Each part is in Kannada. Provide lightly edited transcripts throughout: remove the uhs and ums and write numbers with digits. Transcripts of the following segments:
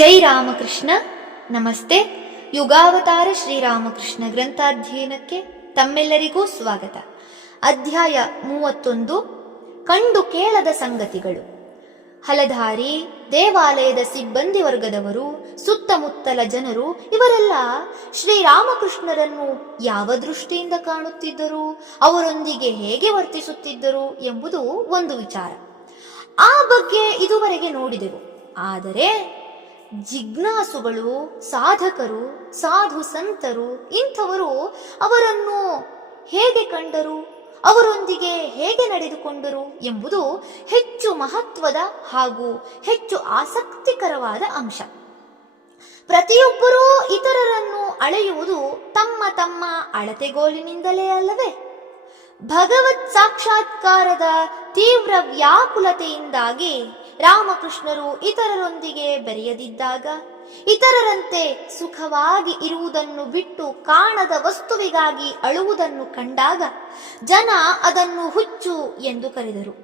ಜೈ ರಾಮಕೃಷ್ಣ. ನಮಸ್ತೆ. ಯುಗಾವತಾರ ಶ್ರೀರಾಮಕೃಷ್ಣ ಗ್ರಂಥಾಧ್ಯಯನಕ್ಕೆ ತಮ್ಮೆಲ್ಲರಿಗೂ ಸ್ವಾಗತ. ಅಧ್ಯಾಯ 31, ಕಂಡು ಕೇಳದ ಸಂಗತಿಗಳು. ಹಲಧಾರಿ, ದೇವಾಲಯದ ಸಿಬ್ಬಂದಿ ವರ್ಗದವರು, ಸುತ್ತಮುತ್ತಲ ಜನರು ಇವರೆಲ್ಲ ಶ್ರೀರಾಮಕೃಷ್ಣರನ್ನು ಯಾವ ದೃಷ್ಟಿಯಿಂದ ಕಾಣುತ್ತಿದ್ದರು, ಅವರೊಂದಿಗೆ ಹೇಗೆ ವರ್ತಿಸುತ್ತಿದ್ದರು ಎಂಬುದು ಒಂದು ವಿಚಾರ. ಆ ಬಗ್ಗೆ ಇದುವರೆಗೆ ನೋಡಿದೆವು. ಆದರೆ ಜಿಜ್ಞಾಸುಗಳು, ಸಾಧಕರು, ಸಾಧು ಸಂತರು ಇಂಥವರು ಅವರನ್ನು ಹೇಗೆ ಕಂಡರು, ಅವರೊಂದಿಗೆ ಹೇಗೆ ನಡೆದುಕೊಂಡರು ಎಂಬುದು ಹೆಚ್ಚು ಮಹತ್ವದ ಹಾಗೂ ಹೆಚ್ಚು ಆಸಕ್ತಿಕರವಾದ ಅಂಶ. ಪ್ರತಿಯೊಬ್ಬರೂ ಇತರರನ್ನು ಅಳೆಯುವುದು ತಮ್ಮ ತಮ್ಮ ಅಳತೆಗೋಲಿನಿಂದಲೇ ಅಲ್ಲವೇ? ಭಗವತ್ ಸಾಕ್ಷಾತ್ಕಾರದ ತೀವ್ರ ವ್ಯಾಕುಲತೆಯಿಂದಾಗಿ ರಾಮಕೃಷ್ಣರು ಇತರರೊಂದಿಗೆ ಬೆರೆಯದಿದ್ದಾಗ, ಇತರರಂತೆ ಸುಖವಾಗಿ ಇರುವುದನ್ನು ಬಿಟ್ಟು ಕಾಣದ ವಸ್ತುವಿಗಾಗಿ ಅಳುವುದನ್ನು ಕಂಡಾಗ ಜನ ಅದನ್ನು ಹುಚ್ಚು ಎಂದು ಕರೆದರು.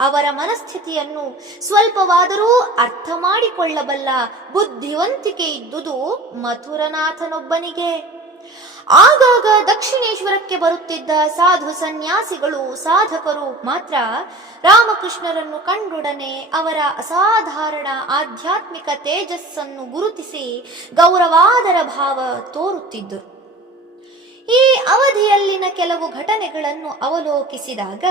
ಅವರ ಮನಸ್ಥಿತಿಯನ್ನು ಸ್ವಲ್ಪವಾದರೂ ಅರ್ಥ ಮಾಡಿಕೊಳ್ಳಬಲ್ಲ ಬುದ್ಧಿವಂತಿಕೆ ಇದ್ದುದು ಮಥುರನಾಥನೊಬ್ಬನಿಗೆ. ಆಗಾಗ ದಕ್ಷಿಣೇಶ್ವರಕ್ಕೆ ಬರುತ್ತಿದ್ದ ಸಾಧು ಸನ್ಯಾಸಿಗಳು, ಸಾಧಕರು ಮಾತ್ರ ರಾಮಕೃಷ್ಣರನ್ನು ಕಂಡೊಡನೆ ಅವರ ಅಸಾಧಾರಣ ಆಧ್ಯಾತ್ಮಿಕ ತೇಜಸ್ಸನ್ನು ಗುರುತಿಸಿ ಗೌರವಾದರ ಭಾವ ತೋರುತ್ತಿದ್ದರು. ಈ ಅವಧಿಯಲ್ಲಿನ ಕೆಲವು ಘಟನೆಗಳನ್ನು ಅವಲೋಕಿಸಿದಾಗ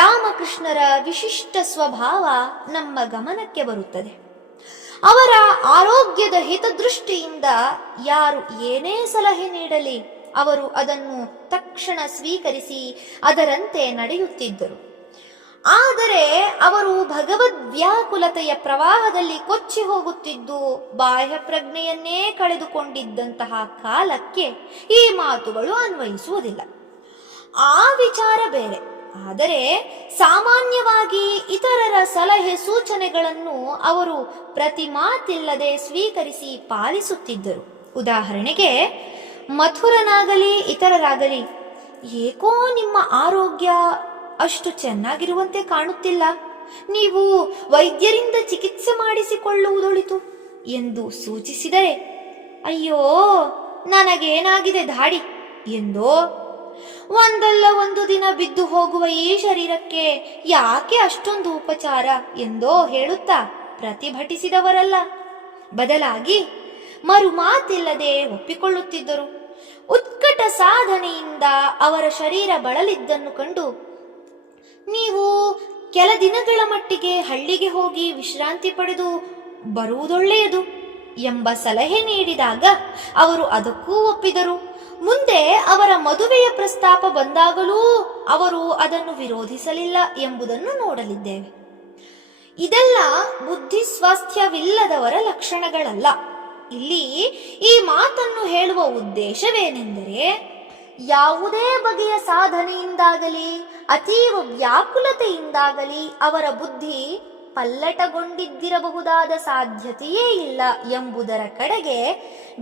ರಾಮಕೃಷ್ಣರ ವಿಶಿಷ್ಟ ಸ್ವಭಾವ ನಮ್ಮ ಗಮನಕ್ಕೆ ಬರುತ್ತದೆ. ಅವರ ಆರೋಗ್ಯದ ಹಿತದೃಷ್ಟಿಯಿಂದ ಯಾರು ಏನೇ ಸಲಹೆ ನೀಡಲಿ ಅವರು ಅದನ್ನು ತಕ್ಷಣ ಸ್ವೀಕರಿಸಿ ಅದರಂತೆ ನಡೆಯುತ್ತಿದ್ದರು. ಆದರೆ ಅವರು ಭಗವದ್ವ್ಯಾಕುಲತೆಯ ಪ್ರವಾಹದಲ್ಲಿ ಕೊಚ್ಚಿ ಹೋಗುತ್ತಿದ್ದು ಬಾಹ್ಯ ಪ್ರಜ್ಞೆಯನ್ನೇ ಕಳೆದುಕೊಂಡಿದ್ದಂತಹ ಕಾಲಕ್ಕೆ ಈ ಮಾತುಗಳು ಅನ್ವಯಿಸುವುದಿಲ್ಲ. ಆ ವಿಚಾರ ಬೇರೆ. ಆದರೆ ಸಾಮಾನ್ಯವಾಗಿ ಇತರರ ಸಲಹೆ ಸೂಚನೆಗಳನ್ನು ಅವರು ಪ್ರತಿ ಮಾತಿಲ್ಲದೆ ಸ್ವೀಕರಿಸಿ ಪಾಲಿಸುತ್ತಿದ್ದರು. ಉದಾಹರಣೆಗೆ, ಮಥುರನಾಗಲಿ ಇತರರಾಗಲಿ, ಏಕೋ ನಿಮ್ಮ ಆರೋಗ್ಯ ಅಷ್ಟು ಚೆನ್ನಾಗಿರುವಂತೆ ಕಾಣುತ್ತಿಲ್ಲ, ನೀವು ವೈದ್ಯರಿಂದ ಚಿಕಿತ್ಸೆ ಮಾಡಿಸಿಕೊಳ್ಳುವುದೊಳಿತು ಎಂದು ಸೂಚಿಸಿದರೆ, ಅಯ್ಯೋ ನನಗೇನಾಗಿದೆ ಧಾಡಿ ಎಂದೋ, ಒಂದಲ್ಲ ಒಂದು ದಿನ ಬಿದ್ದು ಹೋಗುವ ಈ ಶರೀರಕ್ಕೆ ಯಾಕೆ ಅಷ್ಟೊಂದು ಉಪಚಾರ ಎಂದೋ ಹೇಳುತ್ತಾ ಪ್ರತಿಭಟಿಸಿದವರಲ್ಲ. ಬದಲಾಗಿ ಮರು ಮಾತಿಲ್ಲದೆ ಒಪ್ಪಿಕೊಳ್ಳುತ್ತಿದ್ದರು. ಉತ್ಕಟ ಸಾಧನೆಯಿಂದ ಅವರ ಶರೀರ ಬಳಲಿದ್ದನ್ನು ಕಂಡು, ನೀವು ಕೆಲ ದಿನಗಳ ಮಟ್ಟಿಗೆ ಹಳ್ಳಿಗೆ ಹೋಗಿ ವಿಶ್ರಾಂತಿ ಪಡೆದು ಬರುವುದೊಳ್ಳೆಯದು ಎಂಬ ಸಲಹೆ ನೀಡಿದಾಗ ಅವರು ಅದಕ್ಕೂ ಒಪ್ಪಿದರು. ಮುಂದೆ ಅವರ ಮದುವೆಯ ಪ್ರಸ್ತಾಪ ಬಂದಾಗಲೂ ಅವರು ಅದನ್ನು ವಿರೋಧಿಸಲಿಲ್ಲ ಎಂಬುದನ್ನು ನೋಡಲಿದ್ದೇವೆ. ಇದೆಲ್ಲ ಬುದ್ಧಿ ಸ್ವಾಸ್ಥ್ಯವಿಲ್ಲದವರ ಲಕ್ಷಣಗಳಲ್ಲ. ಇಲ್ಲಿ ಈ ಮಾತನ್ನು ಹೇಳುವ ಉದ್ದೇಶವೇನೆಂದರೆ, ಯಾವುದೇ ಬಗೆಯ ಸಾಧನೆಯಿಂದಾಗಲಿ ಅತೀವ ವ್ಯಾಕುಲತೆಯಿಂದಾಗಲಿ ಅವರ ಬುದ್ಧಿ ಪಲ್ಲಟಗೊಂಡಿದ್ದಿರಬಹುದಾದ ಸಾಧ್ಯತೆಯೇ ಇಲ್ಲ ಎಂಬುದರ ಕಡೆಗೆ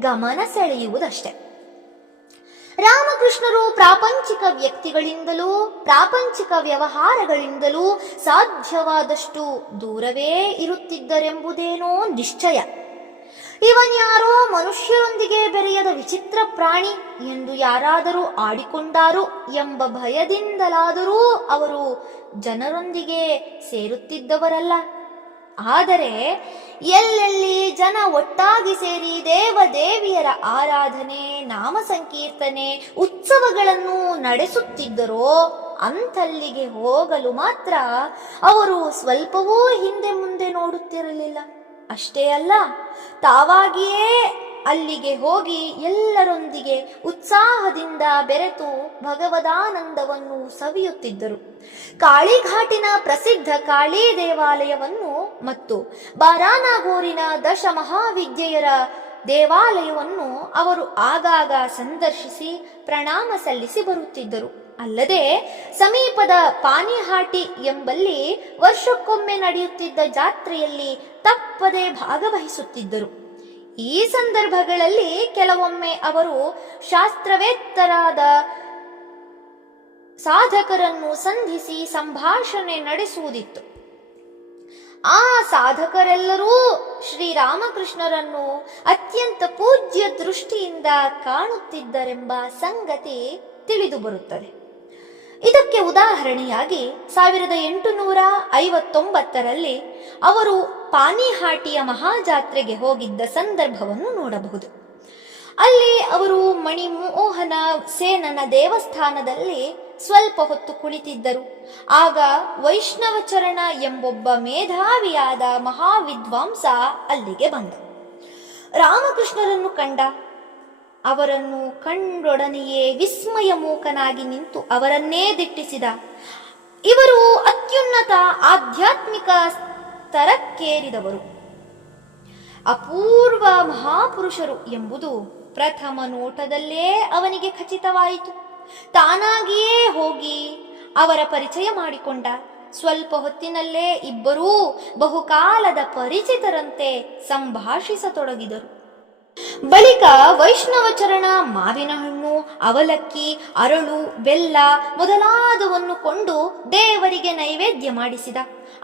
ಗಮನ ಸೆಳೆಯುವುದಷ್ಟೆ. ರಾಮಕೃಷ್ಣರು ಪ್ರಾಪಂಚಿಕ ವ್ಯಕ್ತಿಗಳಿಂದಲೂ ಪ್ರಾಪಂಚಿಕ ವ್ಯವಹಾರಗಳಿಂದಲೂ ಸಾಧ್ಯವಾದಷ್ಟು ದೂರವೇ ಇರುತ್ತಿದ್ದರೆಂಬುದೇನೋ ನಿಶ್ಚಯ. ಇವನ್ಯಾರೋ ಮನುಷ್ಯರೊಂದಿಗೆ ಬೆರೆಯದ ವಿಚಿತ್ರ ಪ್ರಾಣಿ ಎಂದು ಯಾರಾದರೂ ಆಡಿಕೊಂಡಾರು ಎಂಬ ಭಯದಿಂದಲಾದರೂ ಅವರು ಜನರೊಂದಿಗೆ ಸೇರುತ್ತಿದ್ದವರಲ್ಲ. ಆದರೆ ಎಲ್ಲೆಲ್ಲಿ ಜನ ಒಟ್ಟಾಗಿ ಸೇರಿ ದೇವದೇವಿಯರ ಆರಾಧನೆ, ನಾಮ ಸಂಕೀರ್ತನೆ, ಉತ್ಸವಗಳನ್ನು ನಡೆಸುತ್ತಿದ್ದರೋ ಅಂಥಲ್ಲಿಗೆ ಹೋಗಲು ಮಾತ್ರ ಅವರು ಸ್ವಲ್ಪವೂ ಹಿಂದೆ ಮುಂದೆ ನೋಡುತ್ತಿರಲಿಲ್ಲ. ಅಷ್ಟೇ ಅಲ್ಲ, ತಾವಾಗಿಯೇ ಅಲ್ಲಿಗೆ ಹೋಗಿ ಎಲ್ಲರೊಂದಿಗೆ ಉತ್ಸಾಹದಿಂದ ಬೆರೆತು ಭಗವದಾನಂದವನ್ನು ಸವಿಯುತ್ತಿದ್ದರು. ಕಾಳಿಘಾಟಿನ ಪ್ರಸಿದ್ಧ ಕಾಳಿ ದೇವಾಲಯವನ್ನು ಮತ್ತು ಬಾರಾನಾಗೋರಿನ ದಶ ಮಹಾವಿದ್ಯೆಯರ ದೇವಾಲಯವನ್ನು ಅವರು ಆಗಾಗ ಸಂದರ್ಶಿಸಿ ಪ್ರಣಾಮ ಸಲ್ಲಿಸಿ ಬರುತ್ತಿದ್ದರು. ಅಲ್ಲದೆ ಸಮೀಪದ ಪಾನಿಹಾಟಿ ಎಂಬಲ್ಲಿ ವರ್ಷಕ್ಕೊಮ್ಮೆ ನಡೆಯುತ್ತಿದ್ದ ಜಾತ್ರೆಯಲ್ಲಿ ತಪ್ಪದೆ ಭಾಗವಹಿಸುತ್ತಿದ್ದರು. ಈ ಸಂದರ್ಭಗಳಲ್ಲಿ ಕೆಲವೊಮ್ಮೆ ಅವರು ಶಾಸ್ತ್ರವೇತ್ತರಾದ ಸಾಧಕರನ್ನು ಸಂಧಿಸಿ ಸಂಭಾಷಣೆ ನಡೆಸುವುದಿತ್ತು. ಆ ಸಾಧಕರೆಲ್ಲರೂ ಶ್ರೀರಾಮಕೃಷ್ಣರನ್ನು ಅತ್ಯಂತ ಪೂಜ್ಯ ದೃಷ್ಟಿಯಿಂದ ಕಾಣುತ್ತಿದ್ದರೆಂಬ ಸಂಗತಿ ತಿಳಿದು ಬರುತ್ತದೆ. ಇದಕ್ಕೆ ಉದಾಹರಣೆಯಾಗಿ 1859ರಲ್ಲಿ ಅವರು ಪಾನಿಹಾಟಿಯ ಮಹಾಜಾತ್ರೆಗೆ ಹೋಗಿದ್ದ ಸಂದರ್ಭವನ್ನು ನೋಡಬಹುದು. ಅಲ್ಲಿ ಅವರು ಮಣಿಮೋಹನ ಸೇನನ ದೇವಸ್ಥಾನದಲ್ಲಿ ಸ್ವಲ್ಪ ಹೊತ್ತು ಕುಳಿತಿದ್ದರು. ಆಗ ವೈಷ್ಣವಚರಣ ಎಂಬೊಬ್ಬ ಮೇಧಾವಿಯಾದ ಮಹಾವಿದ್ವಾಂಸ ಅಲ್ಲಿಗೆ ಬಂದ. ರಾಮಕೃಷ್ಣರನ್ನು ಕಂಡ. ಅವರನ್ನು ಕಂಡೊಡನೆಯೇ ವಿಸ್ಮಯ ಮೂಕನಾಗಿ ನಿಂತು ಅವರನ್ನೇ ದಿಟ್ಟಿಸಿದ. ಇವರು ಅತ್ಯುನ್ನತ ಆಧ್ಯಾತ್ಮಿಕ ಸ್ತರಕ್ಕೇರಿದವರು, ಅಪೂರ್ವ ಮಹಾಪುರುಷರು ಎಂಬುದು ಪ್ರಥಮ ನೋಟದಲ್ಲೇ ಅವನಿಗೆ ಖಚಿತವಾಯಿತು. ತಾನಾಗಿಯೇ ಹೋಗಿ ಅವರ ಪರಿಚಯ ಮಾಡಿಕೊಂಡ. ಸ್ವಲ್ಪ ಹೊತ್ತಿನಲ್ಲೇ ಇಬ್ಬರೂ ಬಹುಕಾಲದ ಪರಿಚಿತರಂತೆ ಸಂಭಾಷಿಸತೊಡಗಿದರು. ಬಳಿಕ ವೈಷ್ಣವಚರಣ ಮಾವಿನ ಹಣ್ಣು, ಅವಲಕ್ಕಿ, ಅರಳು, ಬೆಲ್ಲ ಮೊದಲಾದವನ್ನು ಕೊಂಡು ದೇವರಿಗೆ ನೈವೇದ್ಯ ಮಾಡಿಸಿದ.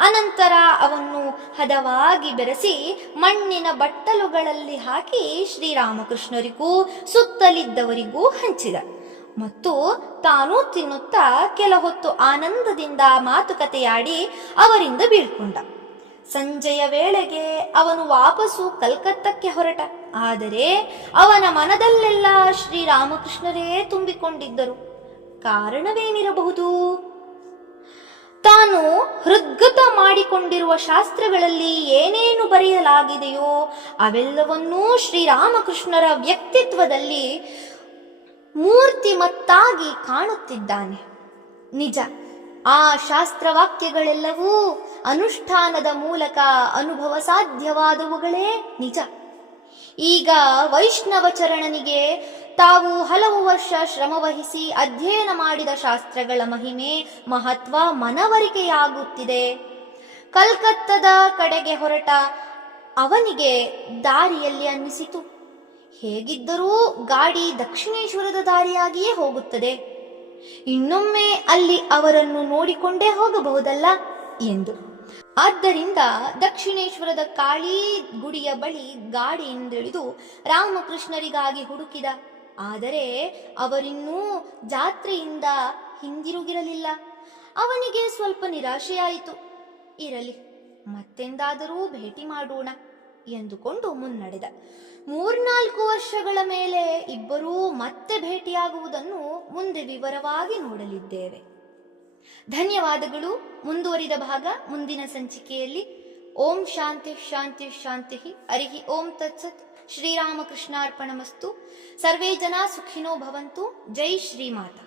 ಅನಂತರ ಅವನ್ನು ಹದವಾಗಿ ಬೆರೆಸಿ ಮಣ್ಣಿನ ಬಟ್ಟಲುಗಳಲ್ಲಿ ಹಾಕಿ ಶ್ರೀರಾಮಕೃಷ್ಣರಿಗೂ ಸುತ್ತಲಿದ್ದವರಿಗೂ ಹಂಚಿದ. ಮತ್ತು ತಾನೂ ತಿನ್ನುತ್ತಾ ಕೆಲ ಹೊತ್ತು ಆನಂದದಿಂದ ಮಾತುಕತೆಯಾಡಿ ಅವರಿಂದ ಬೀಳ್ಕೊಂಡ. ಸಂಜೆಯ ವೇಳೆಗೆ ಅವನು ವಾಪಸ್ಸು ಕಲ್ಕತ್ತಕ್ಕೆ ಹೊರಟ. ಆದರೆ ಅವನ ಮನದಲ್ಲೆಲ್ಲ ಶ್ರೀರಾಮಕೃಷ್ಣರೇ ತುಂಬಿಕೊಂಡಿದ್ದರು. ಕಾರಣವೇನಿರಬಹುದು? ತಾನು ಹೃದ್ಗತ ಮಾಡಿಕೊಂಡಿರುವ ಶಾಸ್ತ್ರಗಳಲ್ಲಿ ಏನೇನು ಬರೆಯಲಾಗಿದೆಯೋ ಅವೆಲ್ಲವನ್ನೂ ಶ್ರೀರಾಮಕೃಷ್ಣರ ವ್ಯಕ್ತಿತ್ವದಲ್ಲಿ ಮೂರ್ತಿಮತ್ತಾಗಿ ಕಾಣುತ್ತಿದ್ದಾನೆ. ನಿಜ, ಆ ಶಾಸ್ತ್ರವಾಕ್ಯಗಳೆಲ್ಲವೂ ಅನುಷ್ಠಾನದ ಮೂಲಕ ಅನುಭವ ಸಾಧ್ಯವಾದವುಗಳೇ ನಿಜ. ಈಗ ವೈಷ್ಣವಚರಣನಿಗೆ ತಾವು ಹಲವು ವರ್ಷ ಶ್ರಮವಹಿಸಿ ಅಧ್ಯಯನ ಮಾಡಿದ ಶಾಸ್ತ್ರಗಳ ಮಹಿಮೆ ಮಹತ್ವ ಮನವರಿಕೆಯಾಗುತ್ತಿದೆ. ಕಲ್ಕತ್ತದ ಕಡೆಗೆ ಹೊರಟ ಅವನಿಗೆ ದಾರಿಯಲ್ಲಿ ಅನ್ನಿಸಿತು, ಹೇಗಿದ್ದರೂ ಗಾಡಿ ದಕ್ಷಿಣೇಶ್ವರದ ದಾರಿಯಾಗಿಯೇ ಹೋಗುತ್ತದೆ, ಇನ್ನೊಮ್ಮೆ ಅಲ್ಲಿ ಅವರನ್ನು ನೋಡಿಕೊಂಡೇ ಹೋಗಬಹುದಲ್ಲ ಎಂದು. ಆದ್ದರಿಂದ ದಕ್ಷಿಣೇಶ್ವರದ ಕಾಳಿ ಗುಡಿಯ ಬಳಿ ಗಾಡಿಯಿಂದಿಳಿದು ರಾಮಕೃಷ್ಣರಿಗಾಗಿ ಹುಡುಕಿದ. ಆದರೆ ಅವರಿನ್ನೂ ಜಾತ್ರೆಯಿಂದ ಹಿಂದಿರುಗಿರಲಿಲ್ಲ. ಅವನಿಗೆ ಸ್ವಲ್ಪ ನಿರಾಶೆಯಾಯಿತು. ಇರಲಿ, ಮತ್ತೆಂದಾದರೂ ಭೇಟಿ ಮಾಡೋಣ ಎಂದುಕೊಂಡು ಮುನ್ನಡೆದ. 3-4 ವರ್ಷಗಳ ಮೇಲೆ ಇಬ್ಬರೂ ಮತ್ತೆ ಭೇಟಿಯಾಗುವುದನ್ನು ಮುಂದೆ ವಿವರವಾಗಿ ನೋಡಲಿದ್ದೇವೆ. ಧನ್ಯವಾದಗಳು. ಮುಂದುವರಿದ ಭಾಗ ಮುಂದಿನ ಸಂಚಿಕೆಯಲ್ಲಿ. ಓಂ ಶಾಂತಿ ಶಾಂತಿ ಶಾಂತಿ. ಹರಿ ಓಂ ತತ್ಸತ್. ಶ್ರೀರಾಮಕೃಷ್ಣಾರ್ಪಣಮಸ್ತು. ಸರ್ವೇ ಜನ ಸುಖಿನೋ ಭವಂತು. ಜೈ ಶ್ರೀಮಾತಾ.